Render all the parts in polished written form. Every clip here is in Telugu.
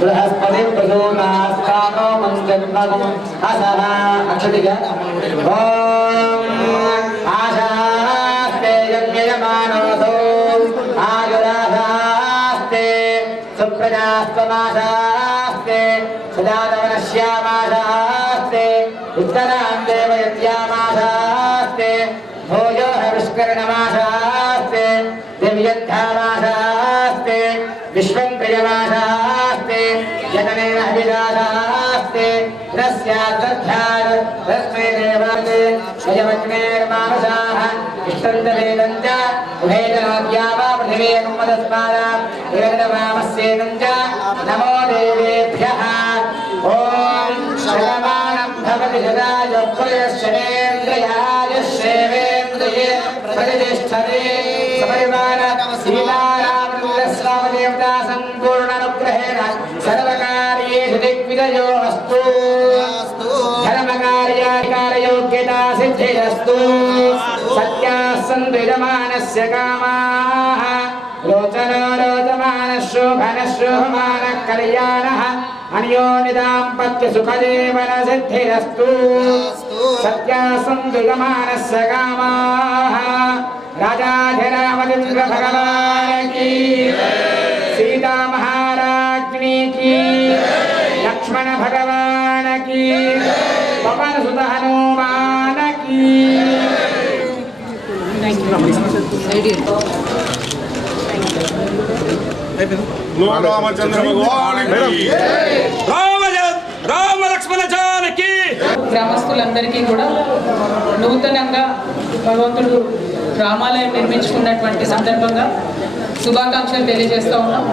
बृहस्पति प्रसूनास्तानो मंजन्मगं असना अक्षतिगा आशास्ते यज्ञयमानोऽसो आयुराशास्ते सुप्रजास्त्वमाशास्ते सदानवनश्यामाशास्ते उत्तरां देवयत्यामाशास्ते भोजो हविष्करणमाशास्ते दिव्यद्धामाशास्ते विश्वं प्रियमाशास्ते यतनेन हविदाशास्ते रस्याद्वध्याय रस्मे देवाते स्वयमग्नेर्मानसाः इष्टन्तवेदं च उभयजनोद्या वा पृथिवीमुमदस्मादां वेदवामस्येदं च नमो देवेभ्यः ॐ शतमानं भवति शतायुः श्रेवेन्द्रिये प्रतिष्ठते सपरिवार सीतारामचन्द्रस्वामिदेवता सम्पूर्णानुग्रहेण सर्वकार्येषु दिग्विजयो अस्तु धर्मकार्याधिकारयोग्यता सिद्धिरस्तु सत्याः सन्तु यजमानस्य कामाः रोचनो रोचमानः शोभनः शोभमानः कल्याणः अन्योन्यदाम्पत्य सुखजीवन सिद्धिरस्तु सत्याः सन्तु यजमानस्य कामाः राजाधिरामचन्द्र भगवान की सीता महाराज्ञी की लक्ष्मण भगवान की पवन सुत हनुमान की रामचंद्र भगवान की రామ లక్ష్మణ జానకి. గ్రామస్తులందరికీ కూడా నూతనంగా భగవంతుడు రామాలయం నిర్మించుకున్నటువంటి సందర్భంగా శుభాకాంక్షలు తెలియజేస్తూ ఉన్నాం.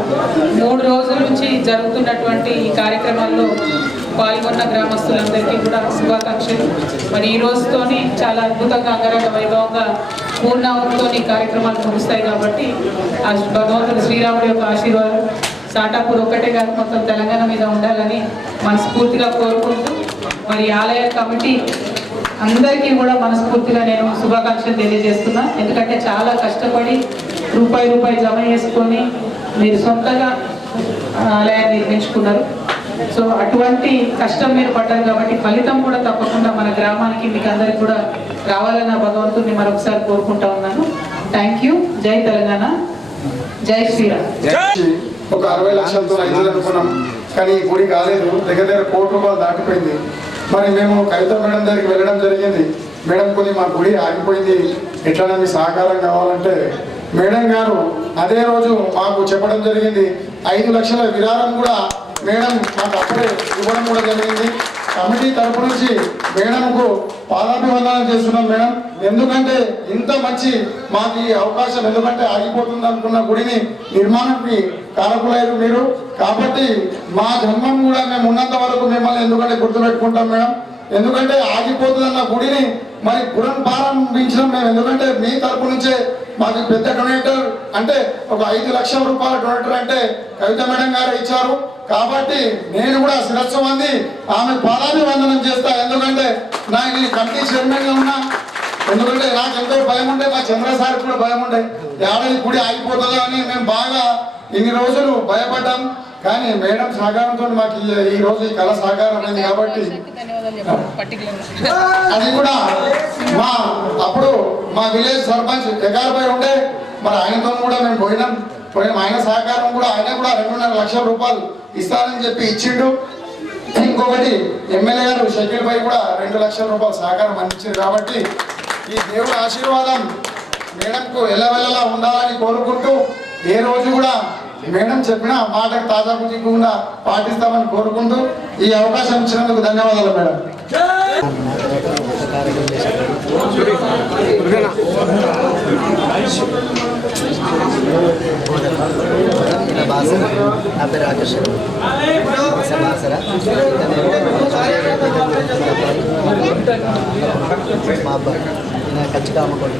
3 రోజుల నుంచి జరుగుతున్నటువంటి ఈ కార్యక్రమాల్లో పాల్గొన్న గ్రామస్తులందరికీ కూడా శుభాకాంక్షలు. మరి ఈ రోజుతోని చాలా అద్భుతంగా అంగరంగ వైభవంగా పూర్ణావతితో కార్యక్రమాలు ముగుస్తాయి కాబట్టి ఆ భగవంతుడు శ్రీరాముడి యొక్క ఆశీర్వాదం సాటాపూర్ ఒక్కటే కాదు మొత్తం తెలంగాణ మీద ఉండాలని మనస్ఫూర్తిగా కోరుకుంటూ మరి ఆలయ కమిటీ అందరికీ కూడా మనస్ఫూర్తిగా నేను శుభాకాంక్షలు తెలియజేస్తున్నా. ఎందుకంటే చాలా కష్టపడి రూపాయి జమ చేసుకొని మీరు సొంతగా ఆలయాన్ని నిర్మించుకున్నారు. సో అటువంటి కష్టం మీరు పడ్డారు కాబట్టి ఫలితం కూడా తప్పకుండా మన గ్రామానికి మీకు అందరికి కూడా రావాలన్న భగవంతుడిని మరొకసారి కోరుకుంటా ఉన్నాను. Thank you. జై తెలంగాణ, జై శ్రీరామ్. ఒక 60 లక్షలతో రైతులు అనుకున్నాం, కానీ ఈ గుడి కాలేదు. దగ్గర ₹1 కోటి దాటిపోయింది. మరి మేము కవిత మేడం దగ్గరికి వెళ్ళడం జరిగింది. మేడం కొన్ని మా గుడి ఆగిపోయింది, ఎట్లన్నా మీ సహకారం కావాలంటే మేడం గారు అదే రోజు మాకు చెప్పడం జరిగింది. 5 లక్షల విరాళం కూడా మేడం మాకు అప్పుడే ఇవ్వడం కూడా జరిగింది. కమిటీ తరపు నుంచి మేడంకు పాదాభివందనం చేస్తున్నాం మేడం. ఎందుకంటే ఇంత మంచి మాకు ఈ అవకాశం, ఎందుకంటే ఆగిపోతుంది అనుకున్న గుడిని నిర్మాణానికి కారకులయ్యారు మీరు. కాబట్టి మా జన్మం కూడా మేము ఉన్నంత వరకు మిమ్మల్ని ఎందుకంటే గుర్తుపెట్టుకుంటాం మేడం. ఎందుకంటే ఆగిపోతుందన్న గుడిని మరి పునఃప్రారంభించడం మేము, ఎందుకంటే మీ తరపు నుంచే మాకు పెద్ద డొనేటర్ అంటే ఒక ₹5 లక్షల డొనేటర్ అంటే కవిత మేడం గారు ఇచ్చారు. కాబట్టి నేను కూడా శిరస్సు వంది ఆమె పాదాభివందనం చేస్తా. ఎందుకంటే నాకు ఈ కమిటీ చైర్మన్గా ఉన్నా, ఎందుకంటే నాకు ఎంతో భయం ఉండే, మా చంద్రసారి కూడా భయం ఉండే ఏడాది గుడి ఆగిపోతుందో అని మేము బాగా ఇన్ని రోజులు భయపడ్డాం. కానీ మేడం సహకారంతో మాకు ఈ రోజు ఈ కళ సహకారం అయింది. కాబట్టి అది కూడా అప్పుడు మా విలేజ్ సర్పంచ్ ఎగారిపై ఉండే, మరి ఆయనతో కూడా మేము పోయినాం. ఆయన సహకారం కూడా ఆయన కూడా ₹2.5 లక్షల ఇస్తానని చెప్పి ఇచ్చిండు. ఇంకొకటి ఎమ్మెల్యే గారు షకీల్ పై కూడా ₹2 లక్షల సహకారం అందించారు. కాబట్టి ఈ దేవుడి ఆశీర్వాదం మేడంకు ఎల్లవెల్లలా ఉండాలని కోరుకుంటూ ఏ రోజు కూడా మేడం చెప్పిన మాటకు తాజా పుంజకుండా పాటిస్తామని కోరుకుంటూ ఈ అవకాశం ఇచ్చినందుకు ధన్యవాదాలు మేడం. నా పేరు రాకేష్ బాసరా. మా అబ్బాయి నేను ఖచ్చితంగా అమ్ముకోండి.